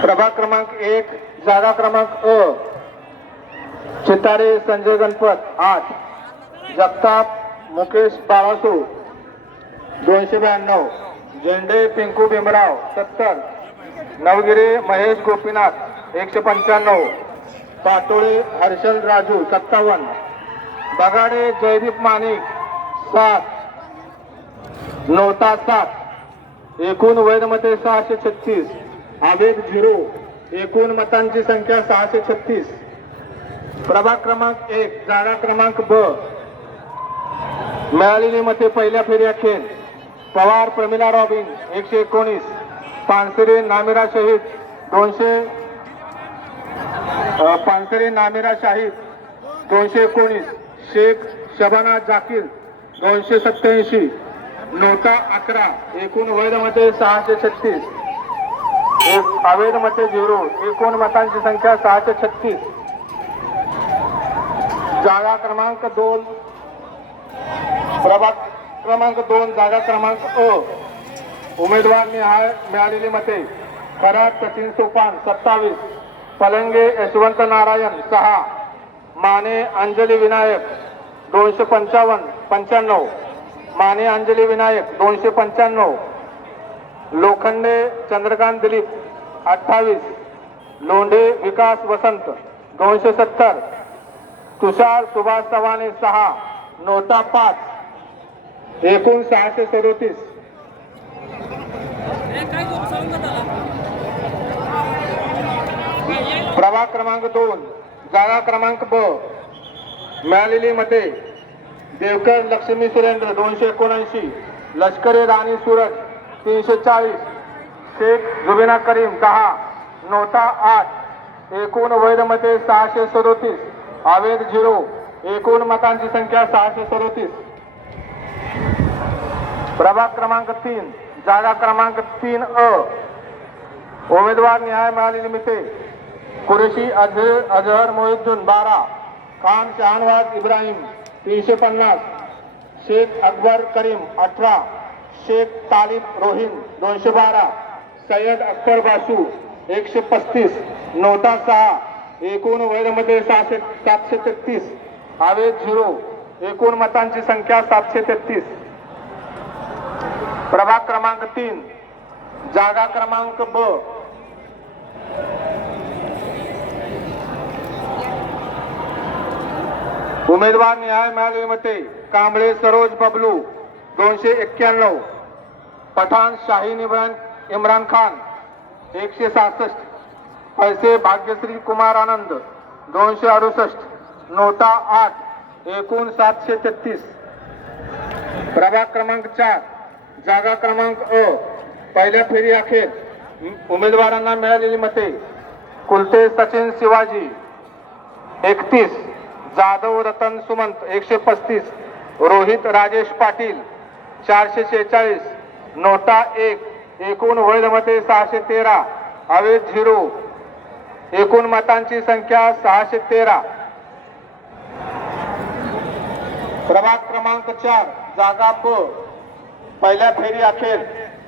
प्रभाग क्रमांक एक जागा क्रमांक अ. चितारे संजय गणपत आठ. जगताप मुकेश बाळासू दोनशे ब्याण्णव. झेंडे पिंकू भीमराव सत्तर. नवगिरे महेश गोपीनाथ एकशे पंच्याण्णव. पाटोळे हर्षल राजू सत्तावन्न. बगाडे जयदीप मानिक सात. नोटा सात. एकूण वैधमते सहाशे छत्तीस. आवेग झिरो एकूण मतांची संख्या सहाशे छत्तीस. प्रभाग क्रमांक एक जागा क्रमांक ब. मिळालेली मते पहिल्या फेरी अखेर पवार प्रमिला रॉबिन एकशे एकोणीस. पानसरे नामिरा शहीद दोनशे पानसरे नामिरा शाहीद दोनशे एकोणीस. शेख शबाना जाकीर दोनशे सत्याऐंशी नोटा अकरा एकूण वैधमध्ये सहाशे छत्तीस. एक अवैध मते झिरो एकूण मतांची संख्या सहाशे छत्तीस. जागा क्रमांक दोन. प्रभाग क्रमांक दोन जागा क्रमांक अ उमेदवार निहाय मिळालेली मते. कराड सचिन सोपान सत्तावीस. पलंगे यशवंत नारायण सहा. माने अंजली विनायक दोनशे पंचावन्न पंच्याण्णव. माने अंजली विनायक दोनशे पंच्याण्णव. लोखंडे चंद्रकांत दिलीप अठ्ठावीस. लोंढे विकास वसंत दोनशे सत्तर. तुषार सुभाष चव्हाणे सहा. नोटा पाच. एकूण सहाशे सदोतीस. प्रभाग क्रमांक दोन जागा क्रमांक ब. मिळालेली मते. देवकर लक्ष्मी सुरेंद्र दोनशे एकोणऐंशी. लष्करी राणी सूरज तीनशे चाळीस. शेख जुबिना करीम दहा नोटा आठ एकूण वैध मते सहाशे सदोतीस. आवेद झिरो एकूण मतांची संख्या सहाशे सदोतीस. प्रभाग क्रमांक तीन जागा क्रमांक तीन अ. उमेदवार न्याय मिळाली मते कुरेशी अजहर अजहर मोहिद्दीन बारा खान शहानवाज इब्राहिम तीनशे पन्नास शेख अकबर करीम अठरा शेख तालिब रोहिन दोनशे बारा सय्यद अकबर बासू एकशे पस्तीस नोटा सहा एकूण वैरमध्ये सहाशे सातशे तेहतीस. आवेद झिरो एकूण मतांची संख्या सातशे तेहतीस. प्रभाग क्रमांक तीन जागा क्रमांक ब. उमेदवार न्याय मिळालेली मते कांबळे सरोज बबलू दोनशे एक्क्याण्णव. पठाण शाहीन इब्राहिम इम्रान खान एकशे सहासष्ट. पैसे भाग्यश्री कुमार आनंद दोनशे अडुसष्ट. नोटा आठ एकूण सातशे तेहतीस. प्रभाग क्रमांक चार जागा क्रमांक अ पहिल्या फेरी अखेर उमेदवारांना मिळालेली मते. कुलते सचिन शिवाजी एकतीस. जाधव रतन सुमंत एकशे पस्तीस. रोहित राजेश पाटील चारशे शेहेचाळीस. नोटा एक एकूण वैध मते सहाशे तेरा. अवैध झिरो. एकूण मतांची संख्या सहाशे तेरा. प्रभाग क्रमांक चार जागा प. पहिल्या फेरी अखेर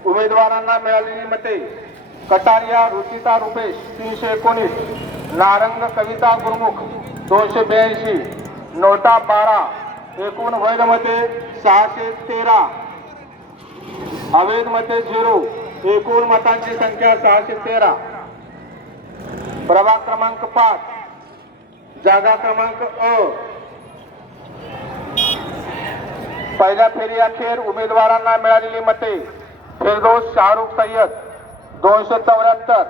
उमेदवारांना मिळालेली मते. कटारिया रुचिता रुपेश तीनशे एकोणीस. नारंग कविता गुरुमुख दोनशे ब्याऐंशी. नोटा बारा. एकूण वैध मते सहाशे तेरा. अवैध मते झिरो. एकूण मतांची संख्या सहाशे तेरा. प्रभाग क्रमांक पाच. जागा क्रमांक अ. पहिल्या फेरी अखेर उमेदवारांना मिळालेली मते फिरदोस शाहरुख सय्यद दोनशे चौऱ्याहत्तर.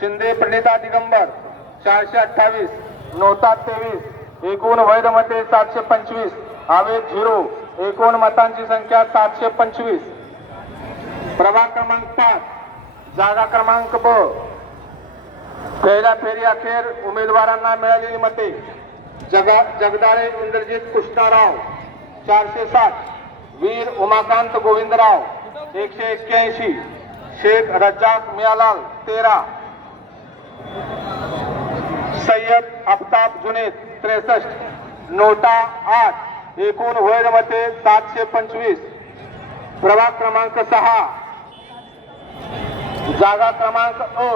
शिंदे प्रणिता दिगंबर चारशे अठ्ठावीस. नोता तेवीस. एकूण वैध मते सातशे पंचवीस. अवैध झिरो. एकूण मतांची संख्या सातशे पंचवीस. प्रभाग क्रमांक पाच जागा क्रमांक ब. पहिल्या फेरी अखेर उमेदवारांना मिळालेली मते. जगा जगदाळे इंद्रजित कृष्णाराव चारशे साठ. वीर उमाकांत गोविंदराव एकशे एक्क्याऐंशी. शेख रज्जाक मियालाल तेरा. सय्यद आफताब जुनेद त्रेसष्ट. नोटा आठ एकूण वैरमते सातशे पंचवीस. प्रभाग क्रमांक सहा जागा क्रमांक अ.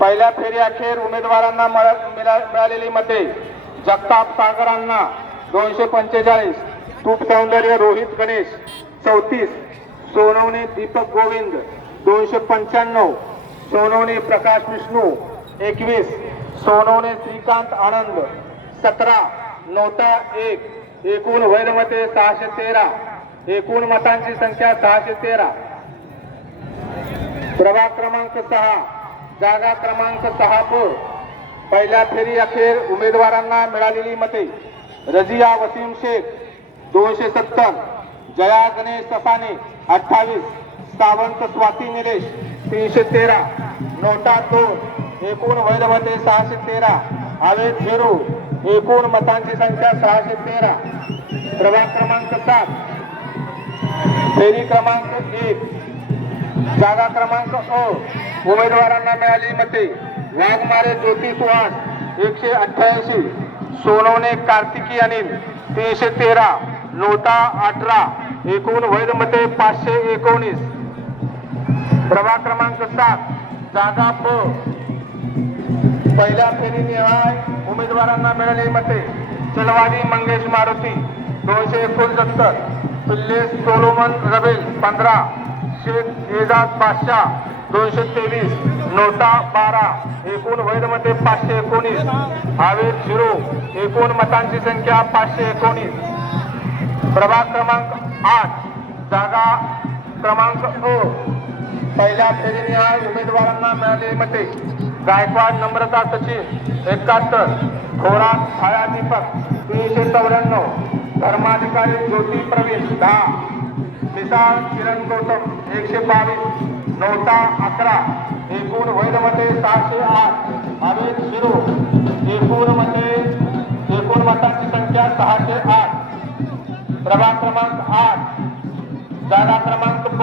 पहिल्या फेरी अखेर उमेदवारांना मिळा- मिळालेली मते. जगताप सागरांना दोनशे पंचेचाळीस तूप सौंदर्य रोहित गणेश चौतीस सोनवणे दीपक गोविंद दोनशे पंच्याण्णव सोनवणे प्रकाश विष्णू एकवीस सोनवणे श्रीकांत आनंद सतरा नोटा एक एकूण वैरमते सहाशे तेरा. एकूण मतांची संख्या सहाशे तेरा. प्रभाग क्रमांक सहा जागा क्रमांक सहा पूर. पहिल्या फेरी अखेर उमेदवारांना मिळालेली मते. रजिया वसीम शेख दोनशे सत्तर. जया गणेश ससाने अठ्ठावीस. सावंत स्वाती निलेश तीनशे तेरा. नोटा दोन एकूण वैधमते म्हणजे सहाशे तेरा. आवेद झिरो एकूण मतांची संख्या सहाशे तेरा. प्रभाग क्रमांक सात. फेरी क्रमांक एक. जागा क्रमांक अ उमेदवारांना मिळालेली मते. वाघमारे ज्योती सुहास एकशे अठ्ठ्याऐंशी. सोनवणे कार्तिकी अनिल तीनशे तेरा. लोटा अठरा. एकूण वैध मते पाचशे एकोणीस. प्रभाग क्रमांक सात जागा प. पहिल्या फेरी निहाय उमेदवारांना मिळालेली मते. चलवारी मंगेश मारुती दोनशे एकोणसत्तर. पिल्ले सोलोमन रबेल पंधरा. शेख निजात पाचशा दोनशे तेवीस नोटा बारा एकूण वैधमते पाचशे एकोणीस आवेद झिरो एकूण मतांची संख्या पाचशे एकोणीस. प्रभाग क्रमांक आठ जागा क्रमांक अ पहिल्या फेरीनिहाय उमेदवारांना मिळालेली मते. गायकवाड नम्रता सचिन एकाहत्तर थोरात छाया दीपक तीनशे चौऱ्याण्णव. धर्माधिकारी ज्योती प्रवीण दहा. मिसाळ किरण गौतम एकशे बावीस नौता अकरा एकूण वैध मते सहाशे आठ अमित शिरो एकूण मते एकूण मतांची संख्या सहाशे आठ प्रभाग क्रमांक आठ जागा क्रमांक ब.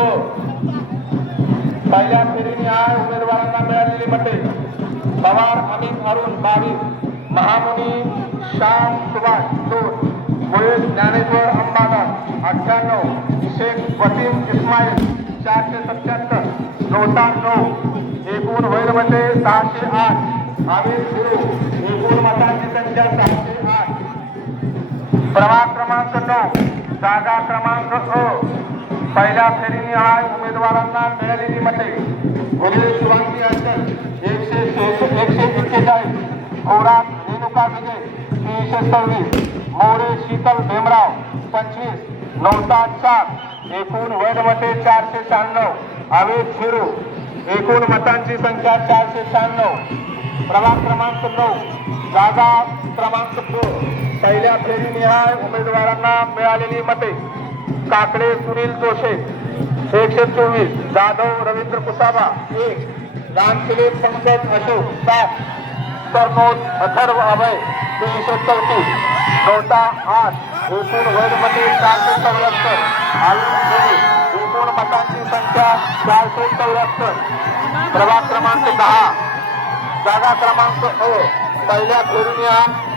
पहिल्या फेरीने आज उमेदवारांना मिळालेली मते. पवार अमित अरुण बावीस महामुनी श्याम सुभाष दोन मुळे ज्ञानेश्वर अंबादास अठ्ठ्याण्णव शेख वसीम इस्माईल चारशे सत्याहत्तर नोटा नऊ एकूण वैध म्हणजे सहाशे आठ. आवेश गुरु एकूण मतांची संख्या सहाशे आठ. प्रभाग क्रमांक नऊ जागा क्रमांक अ. पहिल्या फेरीने आज उमेदवारांना मिळालेली मते. गुरुदेव शिवाजी अंचल एकशे शे- एकशे एक्केचाळीस. थोरात रेणुका विजय तीनशे सव्वीस. मोरे शीतल भीमराव पंचवीस. नौता चार एकूण वैध चारशे शहाण्णव. आवेद शिरू. एकूण मतांची संख्या चारशे शहाण्णव. प्रभाग क्रमांक नऊ. जागा क्रमांक दोन. पहिल्या फेरीनिहाय उमेदवारांना मिळालेली मते. काकडे सुनील जोशे एकशे चोवीस. जाधव रवींद्र कुसाबा एक. रामकिले पंकज अशोक सात. सरनोद अथर्व अभय. तीनशे चौतीस नोटा आठ. एकूण वैध चारशे चौऱ्याहत्तर. आयुष एकूण मतांची संख्या चारशे चौऱ्याहत्तर. प्रभाग क्रमांक दहा. जागा क्रमांक अ. पहिल्या फेरीनिहाय